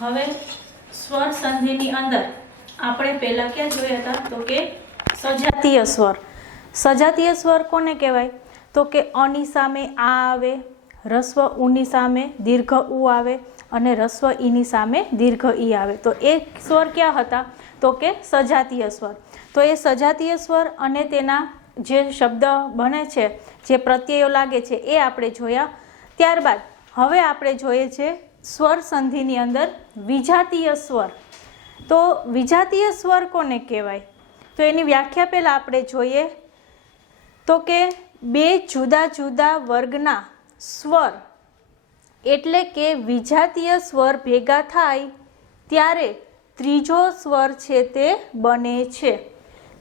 હવે સ્વર સંધિની અંદર આપણે પહેલા ક્યાં જોયા હતા તો કે સજાતીય સ્વર. સજાતીય સ્વર કોને કહેવાય તો કે અની સામે આ આવે, રસ્વ ઉની સામે દીર્ઘ ઉ આવે અને રસ્વ ઈની સામે દીર્ઘ ઈ આવે. તો એ સ્વર ક્યાં હતા તો કે સજાતીય સ્વર. તો એ સજાતીય સ્વર અને તેના જે શબ્દ બને છે, જે પ્રત્યયો લાગે છે એ આપણે જોયા. ત્યારબાદ હવે આપણે જોઈએ છે સ્વર સંધિની અંદર વિજાતીય સ્વર. તો વિજાતીય સ્વર કોને કહેવાય તો એની વ્યાખ્યા પહેલાં આપણે જોઈએ તો કે બે જુદા જુદા વર્ગના સ્વર એટલે કે વિજાતીય સ્વર ભેગા થાય ત્યારે ત્રીજો સ્વર છે તે બને છે.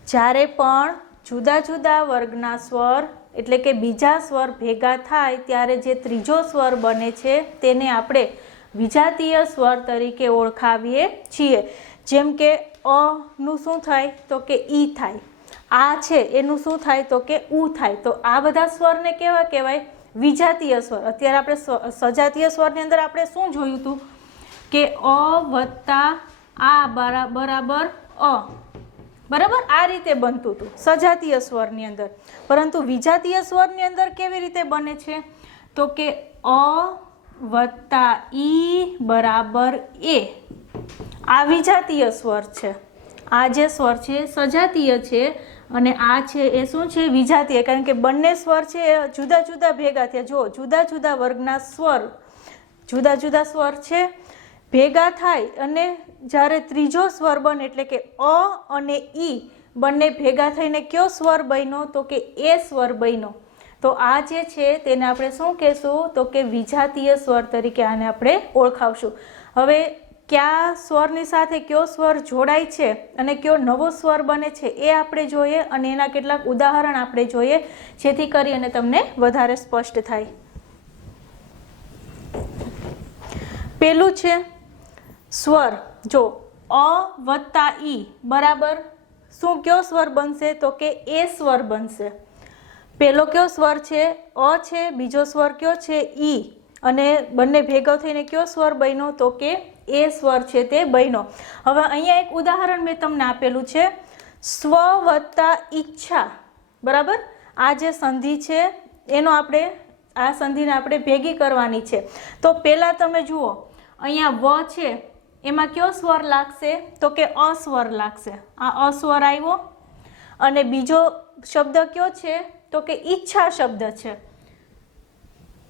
જ્યારે પણ જુદા જુદા વર્ગના સ્વર એટલે કે બીજા સ્વર ભેગા થાય ત્યારે જે ત્રીજો સ્વર બને છે તેને આપણે વિજાતીય સ્વર તરીકે ઓળખાવીએ છીએ. જેમ કે અ નું શું થાય તો કે ઈ થાય, આ છે એનું શું થાય તો કે ઉ થાય. તો આ બધા સ્વરને કેવા કહેવાય વિજાતીય સ્વર. અત્યારે આપણે સજાતીય સ્વરની અંદર આપણે શું જોયું હતું કે અ વત્તા આ બરાબર અ, બરાબર આ રીતે બનતું હતું સજાતીય સ્વરની અંદર. પરંતુ વિજાતીય સ્વરની અંદર કેવી રીતે બને છે તો કે અ વત્તા ઈ બરાબર એ. આ વિજાતીય સ્વર છે, આ જે સ્વર છે સજાતીય છે અને આ છે એ શું છે વિજાતીય. કારણ કે બંને સ્વર છે એ જુદા જુદા ભેગા થયા. જો જુદા જુદા વર્ગના સ્વર, જુદા જુદા સ્વર છે ભેગા થાય અને જ્યારે ત્રીજો સ્વર બને એટલે કે અ અને ઈ બંને ભેગા થઈને કયો સ્વર બન્યો તો કે એ સ્વર બન્યો. તો આ જે છે તેને આપણે શું કહેશું તો કે વિજાતીય સ્વર તરીકે આને આપણે ઓળખાવશું. હવે કયા સ્વરની સાથે કયો સ્વર જોડાય છે અને કયો નવો સ્વર બને છે એ આપણે જોઈએ અને એના કેટલાક ઉદાહરણ આપણે જોઈએ જેથી કરી અને તમને વધારે સ્પષ્ટ થાય. પેલું છે સ્વર. જો અ વત્તા ઈ બરાબર શું કયો સ્વર બનશે તો કે એ સ્વર બનશે. પેલો કયો સ્વર છે અ છે, બીજો સ્વર કયો છે ઈ અને બંને ભેગો થઈને કયો સ્વર બન્યો તો કે એ સ્વર છે તે બન્યો. હવે અહીંયા એક ઉદાહરણ મેં તમને આપેલું છે સ્વ વત્તા ઈચ્છા. બરાબર આ જે સંધિ છે એનો આપણે આ સંધિને આપણે ભેગી કરવાની છે. તો પહેલાં તમે જુઓ અહીંયા વ છે એમાં કયો સ્વર લાગશે તો કે અ સ્વર લાગશે. આ અ સ્વર આવ્યો અને બીજો શબ્દ કયો છે તો કે ઈચ્છા શબ્દ છે,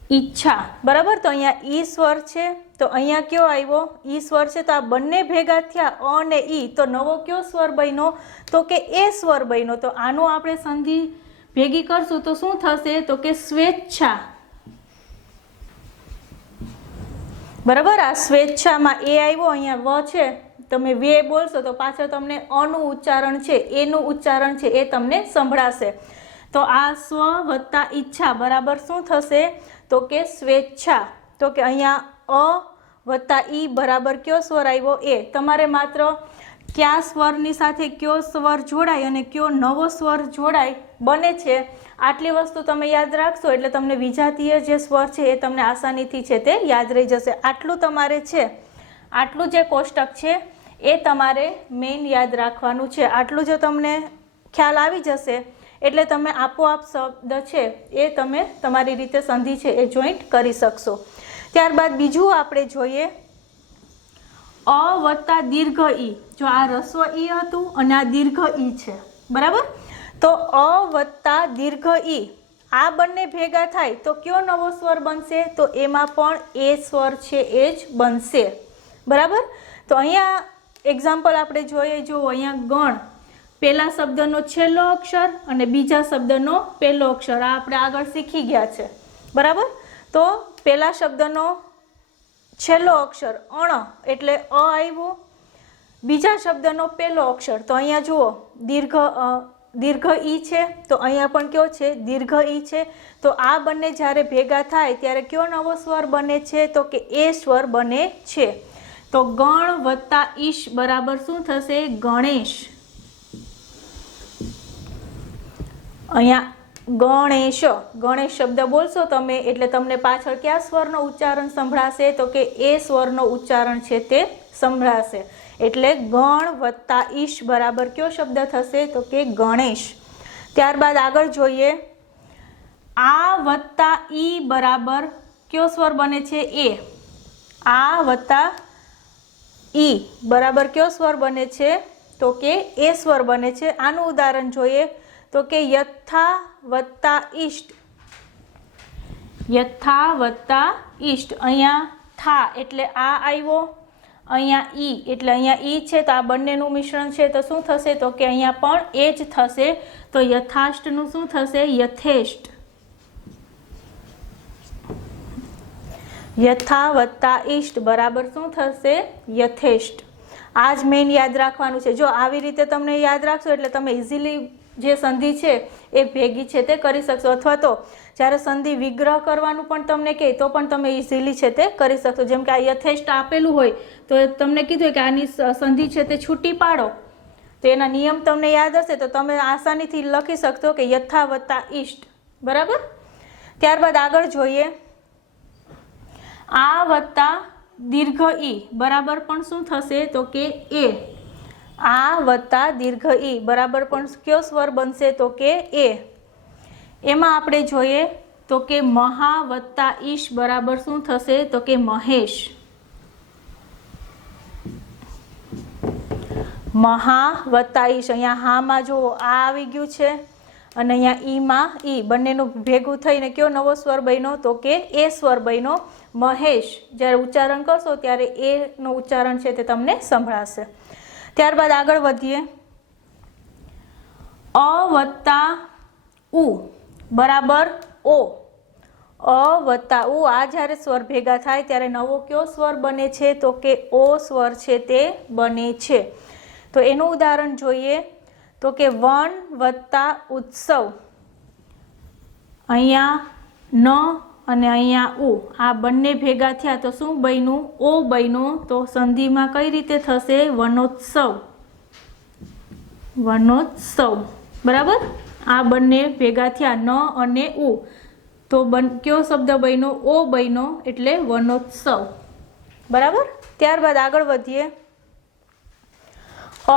ઈચ્છા. બરાબર તો અહીંયા ઈ સ્વર છે તો અહીંયા કયો આવ્યો ઈ સ્વર છે. તો આ બંને ભેગા થયા અ અને ઈ તો નવો કયો સ્વર બન્યો તો કે એ સ્વર બન્યો. તો આનો આપણે સંધિ ભેગી કરશું તો શું થશે તો કે સ્વેચ્છા. બરાબર આ સ્વેચ્છામાં એ આવ્યો, અહીંયા વ છે, તમે વે બોલશો તો પાછળ તમને અનું ઉચ્ચારણ છે એનું ઉચ્ચારણ છે એ તમને સંભળાશે. તો આ સ્વ વત્તા ઈચ્છા બરાબર શું થશે તો કે સ્વેચ્છા. તો કે અહીંયા અ વત્તા ઈ બરાબર કયો સ્વર આવ્યો એ. તમારે માત્ર કયા સ્વરની સાથે કયો સ્વર જોડાય અને કયો નવો સ્વર જોડાય બને છે આટલી વસ્તુ તમે યાદ રાખશો એટલે તમને વિજાતીય જે સ્વર છે એ તમને આસાનીથી છે તે યાદ રહી જશે. આટલું તમારે છે, આટલું જે કોષ્ટક છે એ તમારે મેઇન યાદ રાખવાનું છે. આટલું જો તમને ખ્યાલ આવી જશે એટલે તમે આપોઆપ શબ્દ છે એ તમે તમારી રીતે સંધિ છે એ જોઈન્ટ કરી શકશો. ત્યારબાદ બીજું આપણે જોઈએ અ વત્તા દીર્ઘ ઈ. જો આ રસ્વ ઈ હતું અને આ દીર્ઘ ઈ છે. બરાબર તો અ વત્તા દીર્ઘ ઈ આ બંને ભેગા થાય તો કયો નવો સ્વર બનશે તો એમાં પણ એ સ્વર છે એ જ બનશે. બરાબર તો અહીંયા એક્ઝામ્પલ આપણે જોઈએ. જો અહીંયા ગણ, પહેલા શબ્દનો છેલ્લો અક્ષર અને બીજા શબ્દનો પહેલો અક્ષર આ આપણે આગળ શીખી ગયા છે. બરાબર તો પહેલા શબ્દનો છેલ્લો અક્ષર અણ એટલે અ આવ્યો, બીજા શબ્દનો પહેલો અક્ષર તો અહીંયા જુઓ દીર્ઘ ઈ છે તો અહીંયા પણ કયો છે દીર્ઘ ઈ છે. તો આ બંને જ્યારે ભેગા થાય ત્યારે કયો નવો સ્વર બને છે તો કે એ સ્વર બને છે. તો ગણ વત્તા ઈશ બરાબર શું થશે ગણેશ. અહીંયા ગણેશ, ગણેશ શબ્દ બોલશો તમે એટલે તમને પાછળ કયા સ્વરનો ઉચ્ચારણ સંભળાશે? તો કે એ સ્વરનો ઉચ્ચારણ છે તે સંભળાશે. એટલે ગણ વત્તા ઈશ બરાબર કયો શબ્દ થશે? તો કે ગણેશ. ત્યારબાદ આગળ જોઈએ, આ વત્તા ઈ બરાબર કયો સ્વર બને છે? એ. આ વત્તા ઈ બરાબર કયો સ્વર બને છે? તો કે એ સ્વર બને છે. આનું ઉદાહરણ જોઈએ તો કે યથા વત્તા ઈષ્ટ, યથા વત્તા ઈષ્ટ. અહીંયા થા એટલે આ આવ્યો, અહીંયા ઈ એટલે અહીંયા ઈ છે, તો આ બંનેનું મિશ્રણ છે તો શું થશે? તો કે અહીંયા પણ એ જ થશે. તો યથાષ્ટનું શું થશે? યથેષ્ટ. યથા વત્તા ઈષ્ટ બરાબર શું થશે? યથેષ્ટ. આ જ મેઇન યાદ રાખવાનું છે. જો આવી રીતે તમને યાદ રાખશો એટલે તમે ઇઝીલી જે સંધિ છે એ ભેગી છે તે કરી શકશો, અથવા તો જ્યારે સંધિ વિગ્રહ કરવાનું પણ તમને કહે તો પણ તમે ઇઝીલી છે તે કરી શકશો. જેમ કે આ યથેષ્ટ આપેલું હોય તો તમને કીધું કે આની સંધિ છે તે છૂટી પાડો, તો એના નિયમ તમને યાદ હશે તો તમે આસાનીથી લખી શકશો કે યથા વત્તા ઈષ્ટ. બરાબર. ત્યારબાદ આગળ જોઈએ, આ વત્તા દીર્ઘ ઈ બરાબર પણ શું થશે? તો કે એ. આ વત્તા દીર્ઘ ઈ બરાબર પણ કયો સ્વર બનશે? તો કે એ. એમાં આપણે જોઈએ તો કે મહા વત્તા ઈશ બરાબર શું થશે? તો કે મહેશ. મહા વત્તા ઈશ. અહીંયા હામાં જો આ આવી ગયું છે અને અહીંયા ઈમાં ઈ, બંનેનું ભેગું થઈને કયો નવો સ્વર બન્યો? તો કે એ સ્વર બન્યો મહેશ. જ્યારે ઉચ્ચારણ કરશો ત્યારે એનું ઉચ્ચારણ છે તે તમને સંભળાશે. ત્યારબાદ આગળ વધીએ, અ વત્તા ઉ બરાબર ઓ. અ વત્તા ઉ, આ જ્યારે સ્વર ભેગા થાય ત્યારે નવો કયો સ્વર બને છે? તો કે ઓ સ્વર છે તે બને છે. તો એનું ઉદાહરણ જોઈએ તો કે વન વત્તા ઉત્સવ. અહીંયા ન અને અહીંયા ઉ, આ બંને ભેગા થયા તો શું બન્યું? ઓ બન્યું. તો સંધિમાં કઈ રીતે થશે? વનોત્સવ. વનોત્સવ. બરાબર. આ બંને ભેગા થયા ન અને ઉ તો કયો શબ્દ બન્યો? ઓ બન્યો એટલે વનોત્સવ. બરાબર. ત્યારબાદ આગળ વધીએ,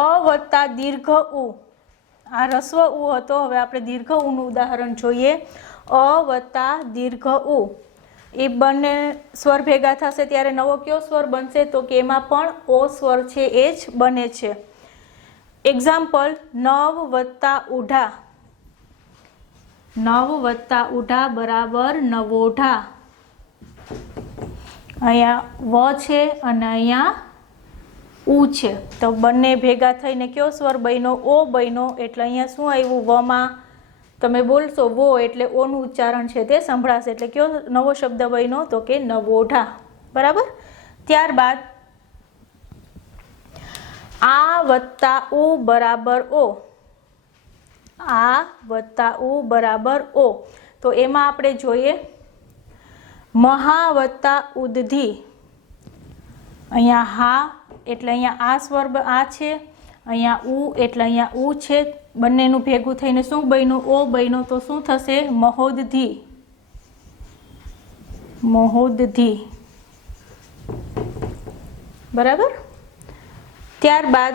અ વત્તા દીર્ઘ ઉ. આ રસ્વ ઉ હતો, હવે આપણે દીર્ઘ ઉનું ઉદાહરણ જોઈએ. અ વત્તા દીર્ઘ ઉ, એ બંને સ્વર ભેગા થશે ત્યારે નવો કયો સ્વર બનશે? તો કે એમાં પણ ઓ સ્વર છે એ જ બને છે. એક્ઝામ્પલ, નવ વત્તા ઉઢા. નવ વત્તા ઉઢા બરાબર નવોઢા. અહીંયા વ છે અને અહીંયા ઉ છે, તો બંને ભેગા થઈને કયો સ્વર બન્યો? ઓ બન્યો. એટલે અહીંયા શું આવ્યું? વમાં તમે બોલશો વો એટલે ઓનું ઉચ્ચારણ છે તે સંભળાશે. એટલે કયો નવો શબ્દ બન્યો? તો કે નવોઢા. બરાબર. ત્યારબાદ આ વત્તા ઉ બરાબર ઓ. આ વત્તા ઉ બરાબર ઓ. તો એમાં આપણે જોઈએ મહા વત્તા ઉદ્ધિ. અહીંયા હા એટલે અહીંયા આ સ્વર આ છે, અહીંયા ઉ એટલે અહીંયા ઉ છે, બંનેનું ભેગું થઈને શું બન્યું? ઓ બન્યો. તો શું થશે? મહોદધિ. મહોદધિ. બરાબર. ત્યારબાદ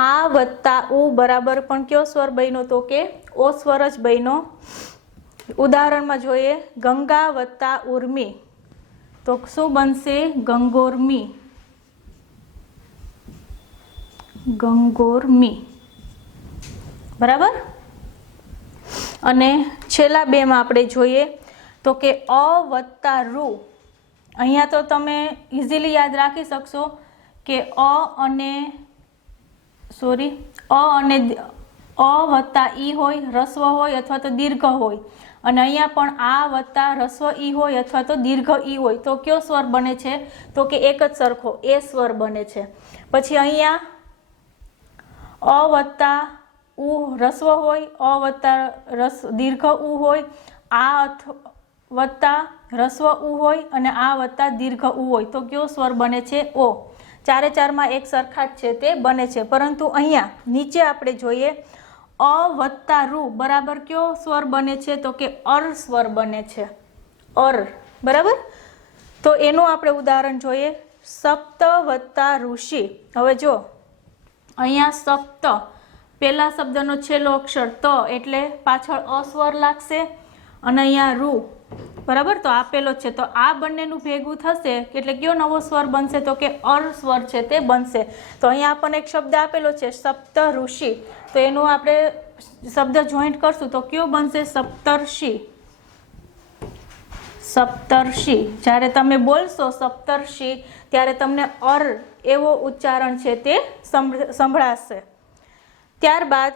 આ વત્તા ઉ બરાબર પણ કયો સ્વર બન્યો? તો કે ઓ સ્વર જ બન્યો. ઉદાહરણમાં જોઈએ, ગંગા વત્તા ઉર્મી તો શું બનશે? ગંગોર્મી. ગંગોર્મી. બરાબર. અને છેલ્લા બેમાં આપણે જોઈએ તો કે અ વત્તા રૂ. અહીંયા તો તમે ઇઝીલી યાદ રાખી શકશો કે અ અને વત્તા ઈ હોય, રસ્વ હોય અથવા તો દીર્ઘ હોય, અને અહીંયા પણ આ વત્તા રસ્વ ઈ હોય અથવા તો દીર્ઘ ઈ હોય, તો કયો સ્વર બને છે? તો કે એક જ સરખો એ સ્વર બને છે. પછી અહીંયા અ વત્તા ઉ રસ્વ હોય, અ વત્તા દીર્ઘ ઉ હોય, આ વત્તા રસ્વ ઉ હોય અને આ વત્તા દીર્ઘ ઉ હોય, તો કયો સ્વર બને છે? ઓ. ચારે ચારમાં એક સરખા જ છે તે બને છે. પરંતુ અહીંયા નીચે આપણે જોઈએ અ વત્તા રૂ બરાબર કયો સ્વર બને છે? તો કે અર સ્વર બને છે, અર. બરાબર, તો એનું આપણે ઉદાહરણ જોઈએ. સપ્ત વત્તા ઋષિ. હવે જો અહીંયા સપ્ત, પહેલા શબ્દનો છેલ્લો અક્ષર ત એટલે પાછળ અસ્વર લાગશે, અને અહીંયા રૂ. બરાબર, તો આપેલો છે, તો આ બંનેનું ભેગું થશે એટલે કયો નવો સ્વર બનશે? તો કે અર સ્વર છે તે બનશે. તો અહીંયા આપણને એક શબ્દ આપેલો છે સપ્ત ઋષિ, તો એનું આપણે શબ્દ જોઈન્ટ કરશું તો કયો બનશે? સપ્તર્ષિ. સપ્તર્ષિ. જ્યારે તમે બોલશો સપ્તર્ષિ ત્યારે તમને અર એવો ઉચ્ચારણ છે તે સંભળાશે. ત્યારબાદ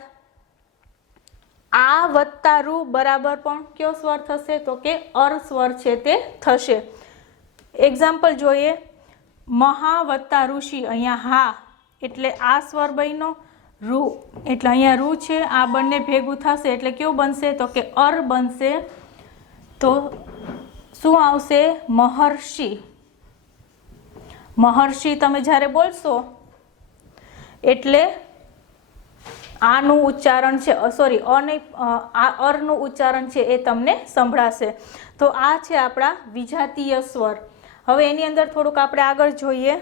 આ વત્તા રૂ બરાબર પણ કયો સ્વર થશે? તો કે અર સ્વર છે તે થશે. એક્ઝામ્પલ જોઈએ. મહા વત્તા ઋષિ, અહીંયા હા એટલે આ સ્વર બન્યો, રૂ એટલે અહીંયા રૂ છે, આ બંને ભેગું થશે એટલે કયું બનશે? તો કે અર બનશે. તો શું આવશે? મહર્ષિ. મહર્ષિ તમે જ્યારે બોલશો એટલે આનું ઉચ્ચારણ છે, સોરી આ અરનું ઉચ્ચારણ છે એ તમને સંભળાશે. તો આ છે આપણા વિજાતીય સ્વર. હવે એની અંદર થોડુંક આપણે આગળ જોઈએ.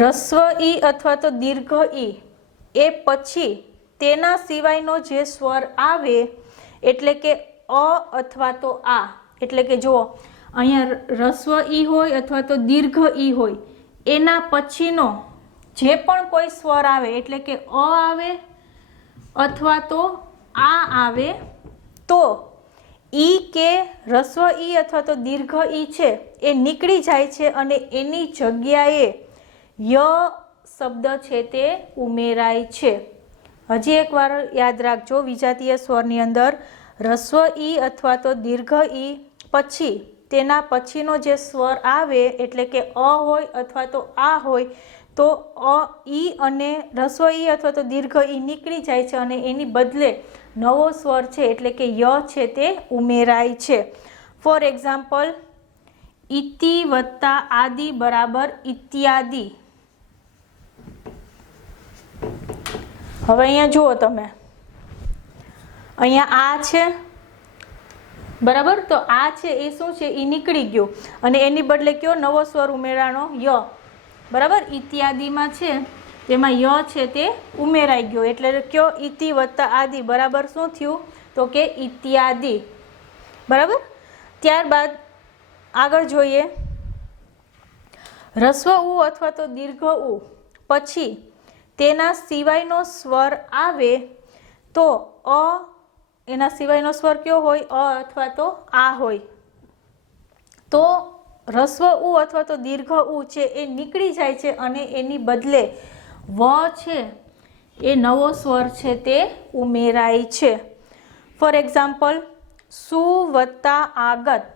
રસ્વ ઈ અથવા તો દીર્ઘ ઈ એ પછી તેના સિવાયનો જે સ્વર આવે એટલે કે અ અથવા તો આ, એટલે કે જુઓ અહીંયા રસ્વ ઈ હોય અથવા તો દીર્ઘ ઈ હોય, એના પછીનો જે પણ કોઈ સ્વર આવે એટલે કે અ આવે અથવા તો આ આવે, તો ઈ કે રસ્વ ઈ અથવા તો દીર્ઘ ઈ છે એ નીકળી જાય છે અને એની જગ્યાએ ય શબ્દ છે તે ઉમેરાય છે. હજી એકવાર યાદ રાખજો, વિજાતીય સ્વરની અંદર રસ્વ ઈ અથવા તો દીર્ઘ ઈ પછી તેના પછીનો જે સ્વર આવે એટલે કે અ હોય અથવા તો આ હોય, તો અ ઈ અને રસ્વ ઈ અથવા તો દીર્ઘ ઈ નીકળી જાય છે અને એની બદલે નવો સ્વર છે એટલે કે ય છે તે ઉમેરાય છે. ફોર એક્ઝામ્પલ, ઇતિ વત્તા આદિ બરાબર ઇત્યાદિ. હવે અહીંયા જુઓ તમે, અહીંયા આ છે બરાબર, તો આ છે એ શું છે? એ નીકળી ગયું અને એની બદલે કયો નવો સ્વર ઉમેરાનો? ય. બરાબર, ઇત્યાદિમાં છે તેમાં ય છે તે ઉમેરાઈ ગયો એટલે કયો? ઇતિ વત્તા આદિ બરાબર શું થયું? તો કે ઇત્યાદિ. બરાબર, ત્યારબાદ આગળ જોઈએ. રસ્વ ઉ અથવા તો દીર્ઘ ઉ પછી તેના સિવાયનો સ્વર આવે તો અ, એના સિવાયનો સ્વર કયો હોય? અ અથવા તો આ હોય, તો રસ્વ ઉ અથવા તો દીર્ઘ ઉ છે એ નીકળી જાય છે અને એની બદલે વ છે એ નવો સ્વર છે તે ઉમેરાય છે. ફોર એક્ઝામ્પલ, સુ વત્તા આગત.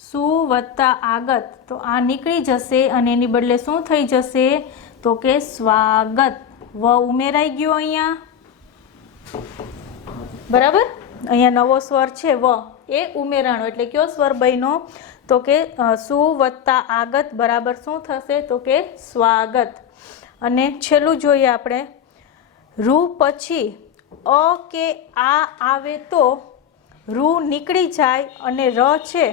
સુ વત્તા આગત, તો આ નીકળી જશે અને એની બદલે શું થઈ જશે? તો કે સ્વાગત. વ ઉમેરાઈ ગયો અહીંયા. બરાબર, અહીંયા નવો સ્વર છે વ એ ઉમેરાણો એટલે કયો સ્વર બન્યો? તો કે સુ વત્તા આગત બરાબર શું થશે? તો કે સ્વાગત. અને છેલ્લું જોઈએ આપણે. રૂ પછી અ કે આ આવે તો રૂ નીકળી જાય અને ર છે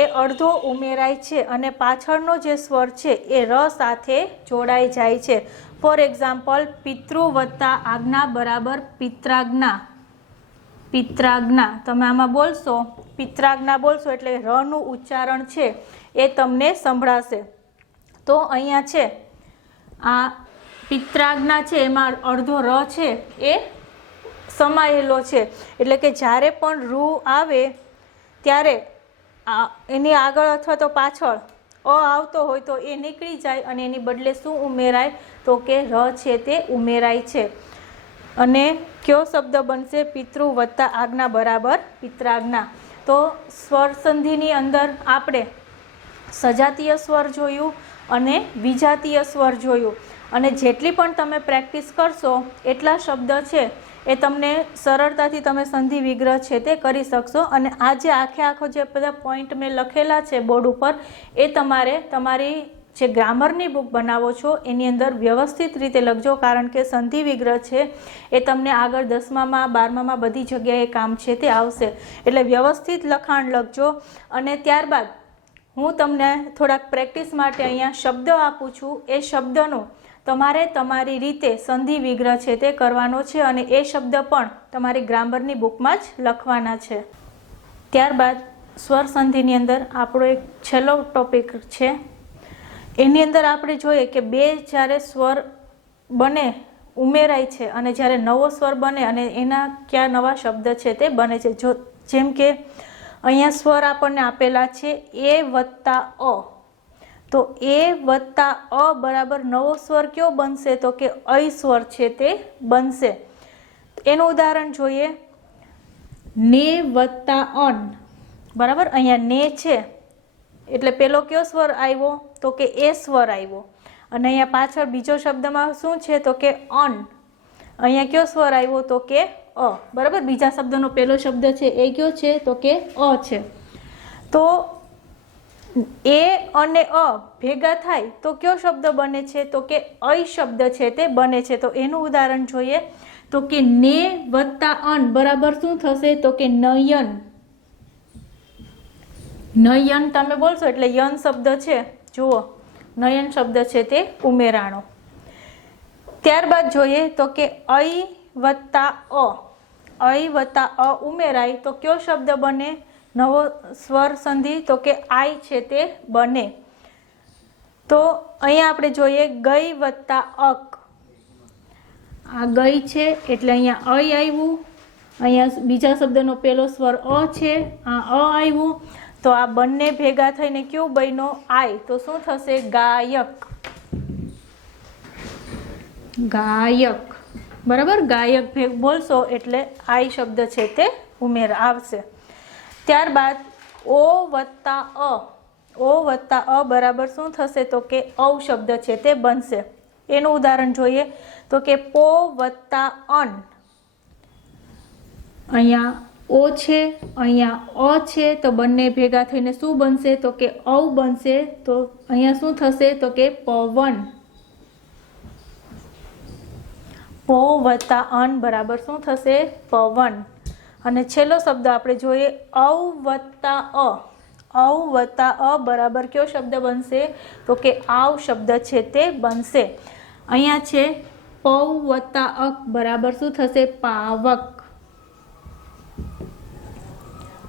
એ અડધો ઉમેરાય છે અને પાછળનો જે સ્વર છે એ ર સાથે જોડાઈ જાય છે. ફોર એક્ઝામ્પલ, પિતૃ વત્તા આજ્ઞા બરાબર પિત્રાજ્ઞા. પિત્રાજ્ઞા તમે આમાં બોલશો, પિત્રાજ્ઞા બોલશો એટલે રનું ઉચ્ચારણ છે એ તમને સંભળાશે. તો અહીંયા છે આ પિત્રાજ્ઞા છે એમાં અડધો ર છે એ સમાયેલો છે એટલે કે જ્યારે પણ રૂ આવે ત્યારે એની આગળ અથવા તો પાછળ અ આવતો હોય તો એ નીકળી જાય અને એની બદલે શું ઉમેરાય? તો કે ર છે તે ઉમેરાય છે. અને કયો શબ્દ બનશે? પિતૃ વત્તા આજ્ઞા બરાબર પિત્રાજ્ઞા. તો સ્વર સંધિની અંદર આપણે સજાતીય સ્વર જોયું અને વિજાતીય સ્વર જોયું, અને જેટલી પણ તમે પ્રેક્ટિસ કરશો એટલા શબ્દ છે એ તમને સરળતાથી તમે સંધિ વિગ્રહ છે તે કરી શકશો. અને આ જે આખો જે બધા પોઈન્ટ મેં લખેલા છે બોર્ડ ઉપર એ તમારે તમારી જે ગ્રામરની બુક બનાવો છો એની અંદર વ્યવસ્થિત રીતે લખજો, કારણ કે સંધિ વિગ્રહ છે એ તમને આગળ 10મામાં 12મામાં બધી જગ્યાએ કામ છે તે આવશે. એટલે વ્યવસ્થિત લખાણ લખજો. અને ત્યારબાદ હું તમને થોડાક પ્રેક્ટિસ માટે અહીંયા શબ્દ આપું છું. એ શબ્દનો તમારે તમારી રીતે સંધિ વિગ્રહ છે તે કરવાનો છે અને એ શબ્દ પણ તમારી ગ્રામરની બુકમાં જ લખવાના છે. ત્યારબાદ સ્વર સંધિની અંદર આપણો એક છેલ્લો ટોપિક છે. એની અંદર આપણે જોઈએ કે બે જ્યારે સ્વર બને ઉમેરાય છે અને જ્યારે નવો સ્વર બને અને એના કયા નવા શબ્દ છે તે બને છે. જેમ કે અહીંયા સ્વર આપણને આપેલા છે એ વત્તા અ, તો એ વત્તા અ બરાબર નવો સ્વર કયો બનશે? તો કે ઐ સ્વર છે તે બનશે. એનું ઉદાહરણ જોઈએ, ને વત્તા અન, બરાબર. અહીંયા ને છે એટલે પેલો કયો સ્વર આવ્યો? તો કે એ સ્વર આવ્યો. અને અહીંયા પાછળ બીજો શબ્દમાં શું છે? તો કે અન. અહીંયા કયો સ્વર આવ્યો? તો કે અ, બરાબર. બીજા શબ્દનો પેલો શબ્દ છે એ કયો છે? તો કે અ છે. તો એ અને અ ભેગા થાય તો કયો શબ્દ બને છે? તો કે ઐ શબ્દ છે તે બને છે. તો એનું ઉદાહરણ જોઈએ, તો કે ને વત્તા અન બરાબર શું થશે? તો કે નયન. નયન તમે બોલશો એટલે યન શબ્દ છે, જુઓ નયન શબ્દ છે તે ઉમેરાણો. ત્યારબાદ જોઈએ તો કે ઐ વત્તા અ, ઐ વત્તા અ ઉમેરાય તો કયો શબ્દ બને? નવો સ્વર સંધિ, તો કે આઈ છે તે બને. તો અહીંયા આપણે જોઈએ ગઈ વત્તા અક, આ ગઈ છે એટલે અહીંયા ઐ આવ્યું. અહીંયા બીજા શબ્દનો પેલો સ્વર અ છે, આ અ આવ્યું. તો આ બંને ભેગા થઈને કયું બન્યો? આઈ. તો શું થશે? ગાયક. ગાયક, બરાબર. ગાયક ભેગ બોલશો એટલે આઈ શબ્દ છે તે ઉમેર આવશે. ત્યારબાદ ઓ વત્તા અ, ઓ વત્તા અ બરાબર શું થશે? તો કે ઔ શબ્દ છે તે બનશે. એનું ઉદાહરણ જોઈએ તો કે પો વત્તા અન, અહીંયા ઓ છે, અહીંયા અ છે, તો બંને ભેગા થઈને શું બનશે? તો કે ઔ બનશે. તો અહીંયા શું થશે? તો કે પવન. પો વત્તા અન બરાબર શું થશે? પવન. અને છેલ્લો શબ્દ આપણે જોઈએ ઔ વત્તા અ, ઔ વત્તા અ બરાબર કયો શબ્દ બનશે? તો કે આવ શબ્દ છે તે બનશે. અહીંયા છે પૌ વત્તા અક બરાબર શું થશે? પાવક.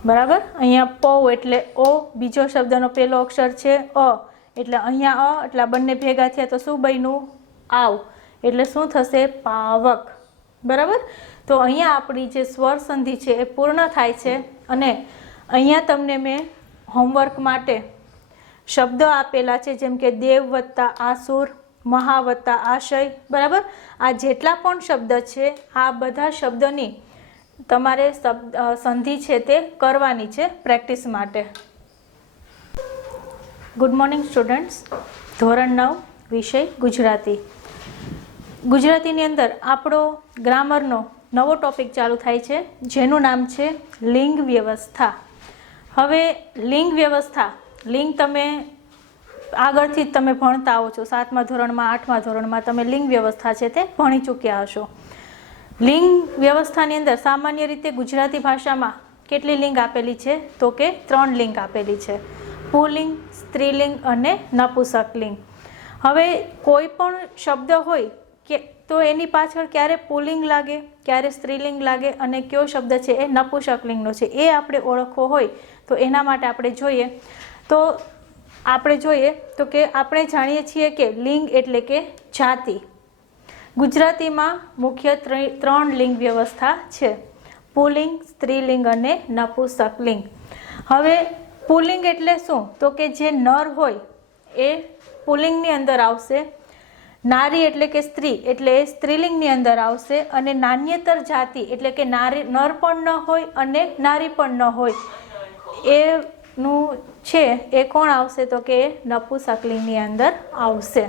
બરાબર. અહીંયા પૌ એટલે ઓ, બીજો શબ્દનો પેલો અક્ષર છે અ, એટલે અહીંયા અ એટલે બંને ભેગા થયા તો શું બન્યું? આવ. એટલે શું થશે? પાવક. બરાબર. તો અહીંયા આપણી જે સ્વર સંધિ છે એ પૂર્ણ થાય છે. અને અહીંયા તમને મેં હોમવર્ક માટે શબ્દ આપેલા છે, જેમ કે દેવ વત્તા આસુર, મહા વત્તા આશય, બરાબર. આ જેટલા પણ શબ્દ છે આ બધા શબ્દની તમારે સંધિ છે તે કરવાની છે પ્રેક્ટિસ માટે. Good morning students. ધોરણ 9 વિષય ગુજરાતી. ગુજરાતીની અંદર આપણો ગ્રામરનો નવો ટોપિક ચાલુ થાય છે જેનું નામ છે લિંગ વ્યવસ્થા. હવે લિંગ વ્યવસ્થા, લિંગ તમે આગળથી જ તમે ભણતા આવો છો. 7મા ધોરણમાં 8મા ધોરણમાં તમે લિંગ વ્યવસ્થા છે તે ભણી ચૂક્યા હશો. લિંગ વ્યવસ્થાની અંદર સામાન્ય રીતે ગુજરાતી ભાષામાં કેટલી લિંગ આપેલી છે? તો કે 3 લિંગ આપેલી છે, પુલ્લિંગ, સ્ત્રીલિંગ અને નપુંસકલિંગ. હવે કોઈ પણ શબ્દ હોય કે તો એની પાછળ ક્યારે પુલ્લિંગ લાગે, ક્યારે સ્ત્રીલિંગ લાગે અને કયો શબ્દ છે એ નપુંસકલિંગનો છે એ આપણે ઓળખવો હોય તો એના માટે આપણે જોઈએ તો કે આપણે જાણીએ છીએ કે લિંગ એટલે કે જાતિ. ગુજરાતીમાં મુખ્ય 3 લિંગ વ્યવસ્થા છે, પુલ્લિંગ, સ્ત્રીલિંગ અને નપુંસકલિંગ. હવે પુલ્લિંગ એટલે શું? તો કે જે નર હોય એ પુલ્લિંગની અંદર આવશે, નારી એટલે કે સ્ત્રી એટલે એ સ્ત્રીલિંગની અંદર આવશે, અને નાન્યતર જાતિ એટલે કે નર પણ ન હોય અને નારી પણ ન હોય એનું છે એ કોણ આવશે? તો કે નપુંસકલિંગની અંદર આવશે.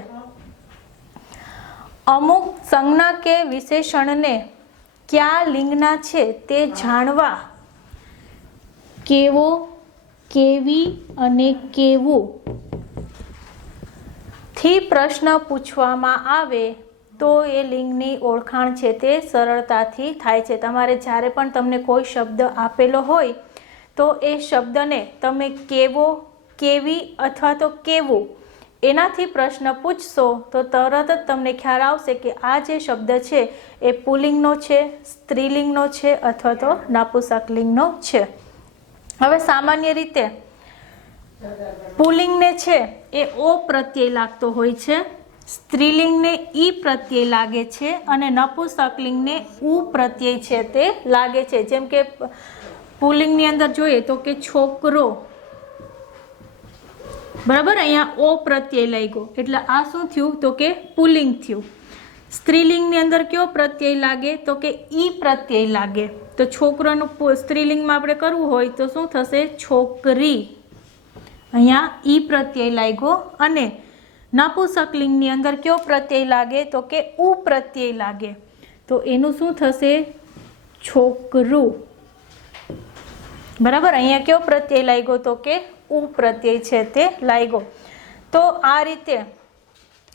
અમુક સંજ્ઞા કે વિશેષણને કયા લિંગના છે તે જાણવા કેવો, કેવી અને કેવું થી પ્રશ્ન પૂછવામાં આવે તો એ લિંગની ઓળખાણ છે તે સરળતાથી થાય છે. તમારે જ્યારે પણ તમને કોઈ શબ્દ આપેલો હોય તો એ શબ્દને તમે કેવો, કેવી અથવા તો કેવું એનાથી પ્રશ્ન પૂછશો તો તરત જ તમને ખ્યાલ આવશે કે આ જે શબ્દ છે એ પુલ્લિંગનો છે, સ્ત્રીલિંગનો છે અથવા તો નપુંસકલિંગનો છે. હવે સામાન્ય રીતે પુલ્લિંગને છે એ ઓ પ્રત્યય લાગતો હોય છે, સ્ત્રીલિંગને ઈ પ્રત્યય લાગે છે અને નપુંસકલિંગને ઉ પ્રત્યય છે તે લાગે છે. જેમ કે પુલ્લિંગની અંદર જોઈએ તો કે છોકરો, બરાબર, અહીંયા ઓ પ્રત્યય લાગ્યો એટલે આ શું થયું તો કે પુલ્લિંગ થયું. સ્ત્રીલિંગની અંદર કયો પ્રત્યય લાગે તો કે ઈ પ્રત્યય લાગે. તો છોકરાનું સ્ત્રીલિંગમાં આપણે કરવું હોય તો શું થશે? છોકરી, અહીંયા ઈ પ્રત્યય લાગ્યો. અને નપુંસકલિંગની અંદર કયો પ્રત્યય લાગે તો કે ઉ પ્રત્યય લાગે. તો એનું શું થશે? છોકરું, બરાબર. અહીંયા કયો પ્રત્યય લાગ્યો તો કે ઉ પ્રત્યય છે તે લાગ્યો. તો આ રીતે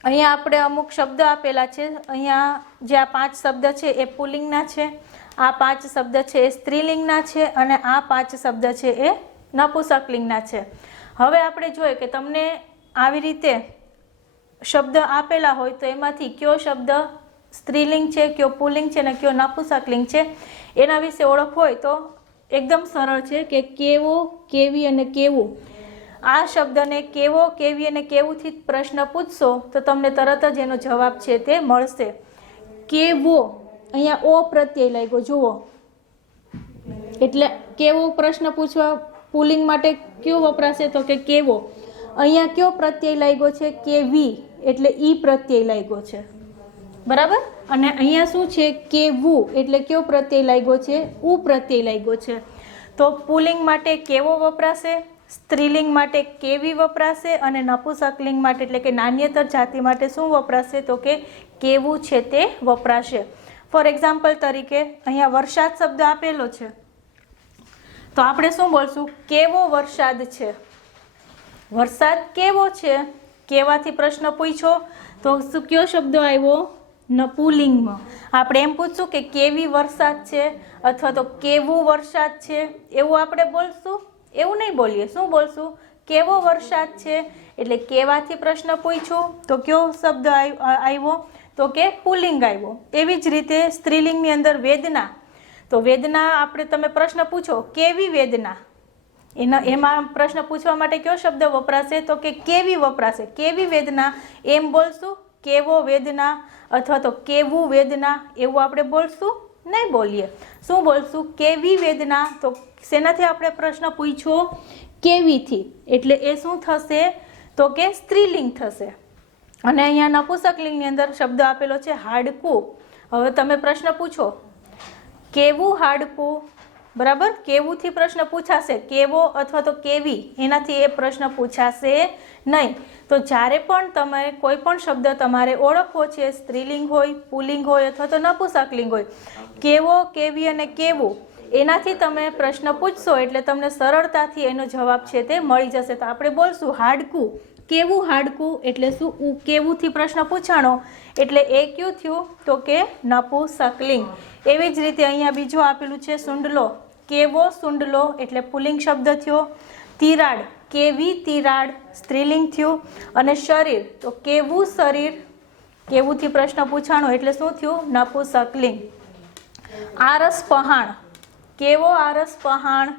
અહીંયા આપણે અમુક શબ્દ આપેલા છે. અહીંયા જે આ 5 શબ્દ છે એ પુલ્લિંગના છે, આ 5 શબ્દ છે એ સ્ત્રીલિંગના છે અને આ 5 શબ્દ છે એ નપુંસકલિંગના છે. હવે આપણે જોઈએ કે તમને આવી રીતે શબ્દ આપેલા હોય તો એમાંથી કયો શબ્દ સ્ત્રીલિંગ છે, કયો પુલ્લિંગ છે અને કયો નપુંસકલિંગ છે એના વિશે ઓળખ હોય તો એકદમ સરળ છે કે કેવો, કેવી અને કેવું. આ શબ્દને કેવો, કેવી અને કેવુંથી પ્રશ્ન પૂછશો તો તમને તરત જ એનો જવાબ છે તે મળશે. કેવો, અહીંયા ઓ પ્રત્યય લાગ્યો જુઓ, એટલે કેવો પ્રશ્ન પૂછવા પુલ્લિંગ માટે કયો વપરાશે તો કે કેવો. અહીંયા કયો પ્રત્યય લાગ્યો છે? કેવી, એટલે ઈ પ્રત્યય લાગ્યો છે, બરાબર. અને અહીંયા શું છે? કેવું, એટલે કયો પ્રત્યય લાગ્યો છે? ઉ પ્રત્યય લાગ્યો છે. તો પુલ્લિંગ માટે કેવો વપરાશે, સ્ત્રીલિંગ માટે કેવી વપરાશે અને નપુંસકલિંગ માટે એટલે કે નાન્યતર જાતિ માટે શું વપરાશે તો કે કેવું છે તે વપરાશે. ફોર એક્ઝામ્પલ તરીકે અહીંયા વરસાદ શબ્દ આપેલો છે તો આપણે શું બોલશું? કેવો વરસાદ છે. વરસાદ કેવો છે, કેવાથી પ્રશ્ન પૂછ્યો તો કયો શબ્દ આવ્યો? પુલ્લિંગમાં. આપણે એમ પૂછશું કે કેવી વરસાદ છે અથવા તો કેવું વરસાદ છે એવું આપણે બોલશું? એવું નહીં બોલીએ. શું બોલશું? કેવો વરસાદ છે. એટલે કેવાથી પ્રશ્ન પૂછ્યો તો કયો શબ્દ આવ્યો તો કે પુલ્લિંગ આવ્યો. એવી જ રીતે સ્ત્રીલિંગની અંદર વેદના, તો વેદના આપણે તમે પ્રશ્ન પૂછો કેવી વેદના, એમાં પ્રશ્ન પૂછવા માટે કયો શબ્દ વપરાશે તો કે કેવી વપરાશે. કેવી વેદના એમ બોલશું? કેવો વેદના અથવા તો કેવું વેદના એવું આપણે બોલશું? નહીં બોલીએ. શું બોલશું? કેવી વેદના. તો શેનાથી આપણે પ્રશ્ન પૂછ્યો? કેવીથી, એટલે એ શું થશે તો કે સ્ત્રીલિંગ થશે. અને અહીંયા નપુંસકલિંગની અંદર શબ્દ આપેલો છે હાડકું. હવે તમે પ્રશ્ન પૂછો કેવું હાડકું, બરાબર. કેવુંથી પ્રશ્ન પૂછાશે, કેવો અથવા તો કેવી એનાથી એ પ્રશ્ન પૂછાશે નહીં. તો જ્યારે પણ તમે કોઈ પણ શબ્દ તમારે ઓળખવો છે, સ્ત્રીલિંગ હોય, પુલ્લિંગ હોય અથવા તો નપુંસકલિંગ હોય, કેવો, કેવી અને કેવું એનાથી તમે પ્રશ્ન પૂછશો એટલે તમને સરળતાથી એનો જવાબ છે તે મળી જશે. તો આપણે બોલશું હાડકું, કેવું હાડકું, એટલે શું? કેવુંથી પ્રશ્ન પૂછાણો એટલે એ કયું થયું તો કે નપુંસકલિંગ. એવી જ રીતે અહીંયા બીજું આપેલું છે સુંડલો. કેવો સુંડલો એટલે પુલ્લિંગ શબ્દ થયો. તિરાડ, કેવી તિરાડ સ્ત્રીલિંગ થયું. અને શરીર, તો કેવું શરીર, કેવુંથી પ્રશ્ન પૂછાણો એટલે શું થયું? નપુંસકલિંગ. આરસ પહાણ, કેવો આરસ પહાણ.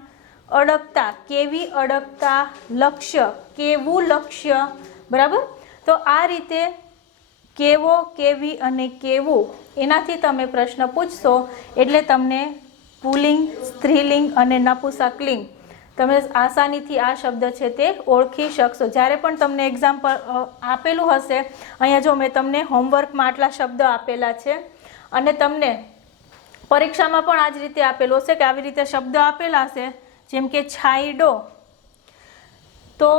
અડકતા, કેવી અડકતા. લક્ષ્ય, કેવું લક્ષ્ય, બરાબર. તો આ રીતે કેવો, કેવી અને કેવું એનાથી તમે પ્રશ્ન પૂછશો એટલે તમને પુલ્લિંગ, સ્ત્રીલિંગ અને નપુંસકલિંગ તમે આસાનીથી આ શબ્દ છે તે ઓળખી શકશો. જ્યારે પણ તમને એક્ઝામ્પલ આપેલું હશે, અહીંયા જો મેં તમને હોમવર્કમાં આટલા શબ્દ આપેલા છે અને તમને પરીક્ષામાં પણ આ જ રીતે આપેલું હશે કે આવી રીતે શબ્દ આપેલા હશે જેમ કે છાંયડો, તો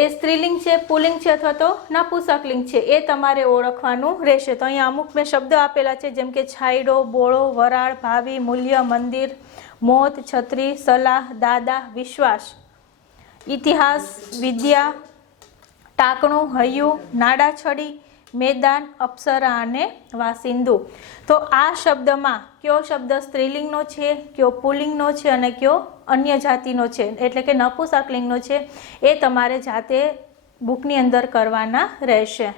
એ સ્ત્રીલિંગ છે, પુલ્લિંગ છે અથવા તો નપુંસકલિંગ છે એ તમારે ઓળખવાનું રહેશે. તો અહીંયા અમુક મેં શબ્દ આપેલા છે જેમ કે છાંયડો, બોળો, વરાળ, ભાવિ, મૂલ્ય, મંદિર, મોત, છત્રી, સલાહ, દાદા, વિશ્વાસ, ઇતિહાસ, વિદ્યા, ટાંકણું, હૈયું, નાડાછડી, મેદાન, અપ્સરા અને વાસિંદુ. તો આ શબ્દમાં કયો શબ્દ સ્ત્રીલિંગનો છે, કયો પુલ્લિંગનો છે અને કયો અન્ય જાતિનો છે એટલે કે નપુંસકલિંગનો છે એ તમારે જાતે બુકની અંદર કરવાના રહેશે.